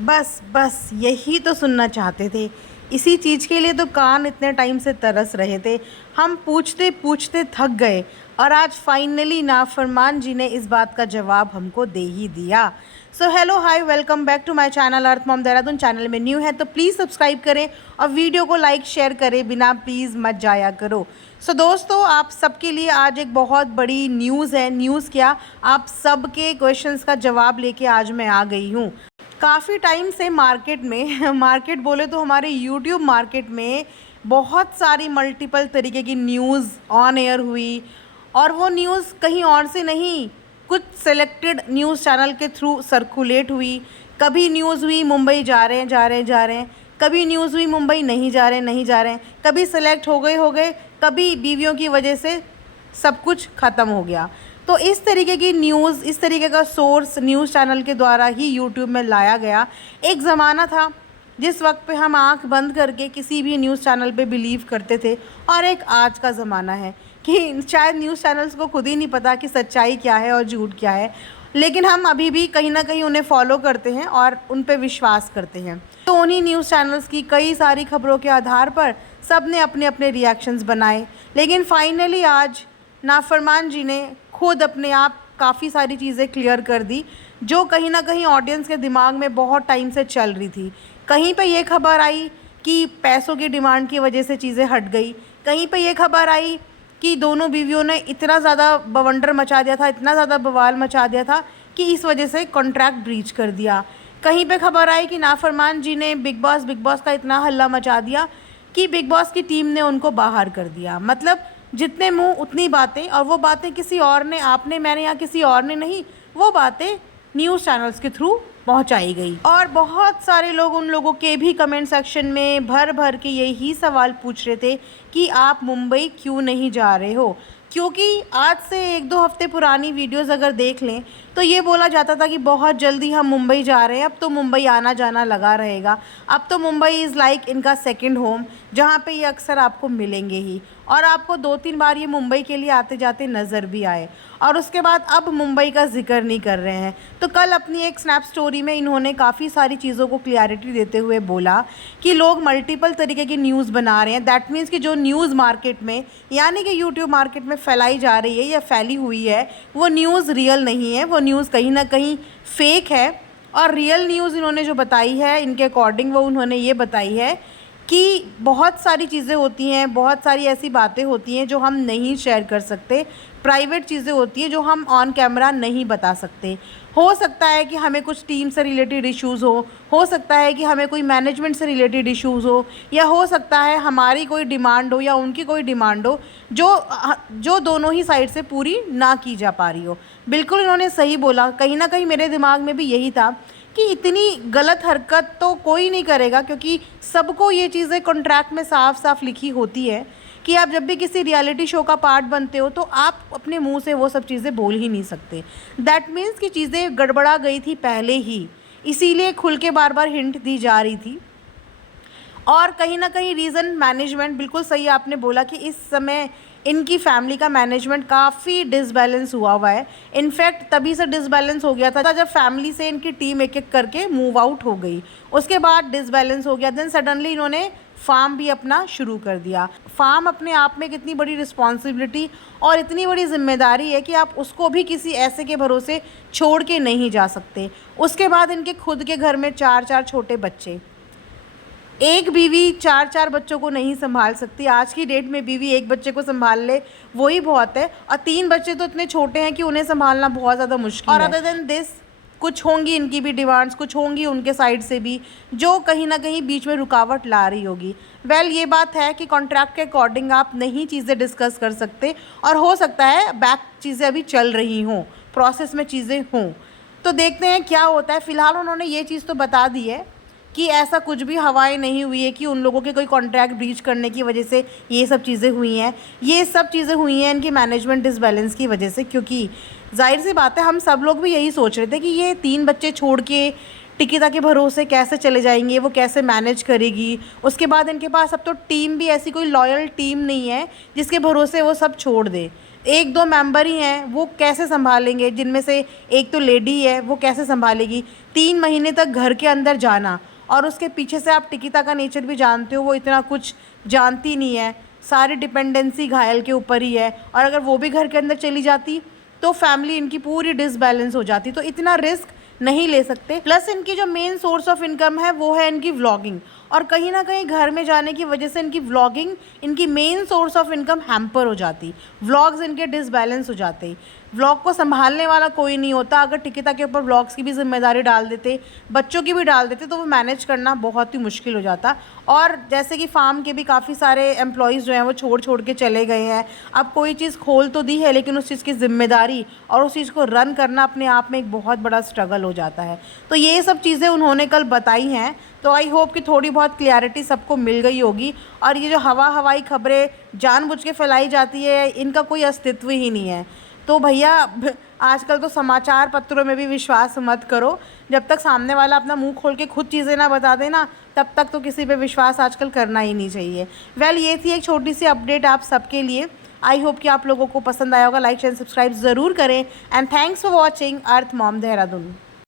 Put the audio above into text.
बस बस यही तो सुनना चाहते थे। इसी चीज़ के लिए तो कान इतने टाइम से तरस रहे थे। हम पूछते पूछते थक गए और आज फाइनली नाफरमान जी ने इस बात का जवाब हमको दे ही दिया। So hello hi, welcome back to my channel earth mom Dehradun. Channel में न्यू है तो प्लीज़ सब्सक्राइब करें और वीडियो को लाइक शेयर करें बिना प्लीज़ मत जाया करो। सो दोस्तों, आप सबके लिए आज एक बहुत बड़ी न्यूज़ है। न्यूज़ क्या, आप सबके क्वेश्चंस का जवाब लेके आज मैं आ गई हूँ। काफ़ी टाइम से मार्केट में मार्केट बोले तो हमारे यूट्यूब मार्केट में बहुत सारी मल्टीपल तरीके की न्यूज़ ऑन एयर हुई और वो न्यूज़ कहीं और से नहीं, कुछ सेलेक्टेड न्यूज़ चैनल के थ्रू सर्कुलेट हुई। कभी न्यूज़ हुई मुंबई जा रहे हैं जा रहे हैं जा रहे हैं, कभी न्यूज़ हुई मुंबई नहीं जा रहे नहीं जा रहे हैं, कभी सेलेक्ट हो गए, कभी बीवियों की वजह से सब कुछ ख़त्म हो गया। तो इस तरीके की न्यूज़, इस तरीके का सोर्स न्यूज़ चैनल के द्वारा ही यूट्यूब में लाया गया। एक ज़माना था जिस वक्त पे हम आंख बंद करके किसी भी न्यूज़ चैनल पे बिलीव करते थे, और एक आज का ज़माना है कि शायद न्यूज़ चैनल्स को खुद ही नहीं पता कि सच्चाई क्या है और झूठ क्या है, लेकिन हम अभी भी कहीं ना कहीं उन्हें फॉलो करते हैं और उन पे विश्वास करते हैं। तो उन्हीं न्यूज़ चैनल्स की कई सारी खबरों के आधार पर सब ने अपने अपने रिएक्शंस बनाए, लेकिन फाइनली आज नाफरमान जी ने खुद अपने आप काफ़ी सारी चीज़ें क्लियर कर दी जो कहीं ना कहीं ऑडियंस के दिमाग में बहुत टाइम से चल रही थी। कहीं पे ये खबर आई कि पैसों की डिमांड की वजह से चीज़ें हट गई, कहीं पे ये खबर आई कि दोनों बीवियों ने इतना ज़्यादा बवंडर मचा दिया था, इतना ज़्यादा बवाल मचा दिया था कि इस वजह से कॉन्ट्रैक्ट ब्रीच कर दिया। कहीं पे खबर आई कि नाफरमान जी ने बिग बॉस का इतना हल्ला मचा दिया कि बिग बॉस की टीम ने उनको बाहर कर दिया। मतलब जितने मुंह उतनी बातें, और वो बातें किसी और ने, आपने, मैंने या किसी और ने नहीं, वो बातें न्यूज़ चैनल्स के थ्रू पहुंचाई गई। और बहुत सारे लोग उन लोगों के भी कमेंट सेक्शन में भर भर के यही सवाल पूछ रहे थे कि आप मुंबई क्यों नहीं जा रहे हो, क्योंकि आज से 1-2 हफ्ते पुरानी वीडियोस अगर देख लें तो ये बोला जाता था कि बहुत जल्दी हम मुंबई जा रहे हैं, अब तो मुंबई आना जाना लगा रहेगा, अब तो मुंबई इज़ लाइक इनका सेकंड होम, जहाँ पे ये अक्सर आपको मिलेंगे ही और आपको 2-3 बार ये मुंबई के लिए आते जाते नज़र भी आए। और उसके बाद अब मुंबई का जिक्र नहीं कर रहे हैं। तो कल अपनी एक स्नैप स्टोरी में इन्होंने काफ़ी सारी चीज़ों को क्लियरिटी देते हुए बोला कि लोग मल्टीपल तरीके की न्यूज़ बना रहे हैं। दैट मीन्स कि जो न्यूज़ मार्केट में, यानी कि यूट्यूब मार्केट में फैलाई जा रही है या फैली हुई है, वो न्यूज़ रियल नहीं है, वो न्यूज़ कहीं ना कहीं फेक है। और रियल न्यूज़ इन्होंने जो बताई है, इनके अकॉर्डिंग वो उन्होंने ये बताई है कि बहुत सारी चीज़ें होती हैं, बहुत सारी ऐसी बातें होती हैं जो हम नहीं शेयर कर सकते, प्राइवेट चीज़ें होती हैं जो हम ऑन कैमरा नहीं बता सकते। हो सकता है कि हमें कुछ टीम से रिलेटेड इश्यूज़ हो सकता है कि हमें कोई मैनेजमेंट से रिलेटेड इश्यूज़ हो, या हो सकता है हमारी कोई डिमांड हो या उनकी कोई डिमांड हो जो दोनों ही साइड से पूरी ना की जा पा रही हो। बिल्कुल इन्होंने सही बोला। कहीं ना कहीं मेरे दिमाग में भी यही था कि इतनी गलत हरकत तो कोई नहीं करेगा, क्योंकि सबको ये चीज़ें कॉन्ट्रैक्ट में साफ साफ लिखी होती है कि आप जब भी किसी रियलिटी शो का पार्ट बनते हो तो आप अपने मुंह से वो सब चीज़ें बोल ही नहीं सकते। दैट मीन्स कि चीज़ें गड़बड़ा गई थी पहले ही, इसीलिए खुल के बार बार हिंट दी जा रही थी। और कहीं ना कहीं रीज़न मैनेजमेंट, बिल्कुल सही आपने बोला कि इस समय इनकी फैमिली का मैनेजमेंट काफ़ी डिसबैलेंस हुआ है। इनफैक्ट तभी से डिसबैलेंस हो गया था जब फैमिली से इनकी टीम एक एक करके मूव आउट हो गई, उसके बाद डिसबैलेंस हो गया। देन सडनली इन्होंने फार्म भी अपना शुरू कर दिया। फार्म अपने आप में कितनी बड़ी रिस्पॉन्सिबिलिटी और इतनी बड़ी जिम्मेदारी है कि आप उसको भी किसी ऐसे के भरोसे छोड़ के नहीं जा सकते। उसके बाद इनके खुद के घर में 4-4 छोटे बच्चे, एक बीवी 4-4 बच्चों को नहीं संभाल सकती। आज की डेट में बीवी एक बच्चे को संभाल ले वही बहुत है, और 3 बच्चे तो इतने छोटे हैं कि उन्हें संभालना बहुत ज़्यादा मुश्किल है। और अदर देन दिस कुछ होंगी इनकी भी डिमांड्स, कुछ होंगी उनके साइड से भी, जो कहीं ना कहीं बीच में रुकावट ला रही होगी। ये बात है कि कॉन्ट्रैक्ट के अकॉर्डिंग आप नहीं चीज़ें डिस्कस कर सकते, और हो सकता है बैक चीज़ें अभी चल रही हों, प्रोसेस में चीज़ें हों। तो देखते हैं क्या होता है। फ़िलहाल उन्होंने ये चीज़ तो बता दी है कि ऐसा कुछ भी हवाएं नहीं हुई है कि उन लोगों के कोई कॉन्ट्रैक्ट ब्रीच करने की वजह से ये सब चीज़ें हुई हैं। ये सब चीज़ें हुई हैं इनकी मैनेजमेंट डिसबैलेंस की वजह से, क्योंकि जाहिर सी बात है हम सब लोग भी यही सोच रहे थे कि ये 3 बच्चे छोड़ के टिकिता के भरोसे कैसे चले जाएंगे, वो कैसे मैनेज करेगी। उसके बाद इनके पास अब तो टीम भी ऐसी कोई लॉयल टीम नहीं है जिसके भरोसे वो सब छोड़ दे। एक दो मेंबर ही हैं, वो कैसे संभालेंगे? जिनमें से एक तो लेडी है, वो कैसे संभालेगी? 3 महीने तक घर के अंदर जाना, और उसके पीछे से आप टिकिता का नेचर भी जानते हो, वो इतना कुछ जानती नहीं है, सारी डिपेंडेंसी घायल के ऊपर ही है, और अगर वो भी घर के अंदर चली जाती तो फैमिली इनकी पूरी डिसबैलेंस हो जाती। तो इतना रिस्क नहीं ले सकते। प्लस इनकी जो मेन सोर्स ऑफ इनकम है वो है इनकी व्लॉगिंग, और कहीं ना कहीं घर में जाने की वजह से इनकी व्लॉगिंग, इनकी main source of income hamper हो जाती, व्लॉग्स इनके डिसबैलेंस हो जाते। व्लॉग को संभालने वाला कोई नहीं होता। अगर टिकिता के ऊपर व्लॉग्स की भी जिम्मेदारी डाल देते, बच्चों की भी डाल देते, तो वो मैनेज करना बहुत ही मुश्किल हो जाता। और जैसे कि फार्म के भी काफ़ी सारे एम्प्लॉयज़ जो हैं वो छोड़ छोड़ के चले गए हैं। अब कोई चीज़ खोल तो दी है, लेकिन उस चीज़ की जिम्मेदारी और उस चीज़ को रन करना अपने आप में एक बहुत बड़ा स्ट्रगल हो जाता है। तो ये सब चीज़ें उन्होंने कल बताई हैं। तो आई होप कि थोड़ी बहुत क्लैरिटी सबको मिल गई होगी। और ये जो हवाई खबरें जानबूझ के फैलाई जाती है, इनका कोई अस्तित्व ही नहीं है। तो भैया आजकल तो समाचार पत्रों में भी विश्वास मत करो। जब तक सामने वाला अपना मुंह खोल के खुद चीज़ें ना बता देना, तब तक तो किसी पे विश्वास आजकल करना ही नहीं चाहिए। ये थी एक छोटी सी अपडेट आप सबके लिए। आई होप कि आप लोगों को पसंद आया होगा। लाइक शेयर सब्सक्राइब ज़रूर करें। And thanks for watching earth mom Dehradun.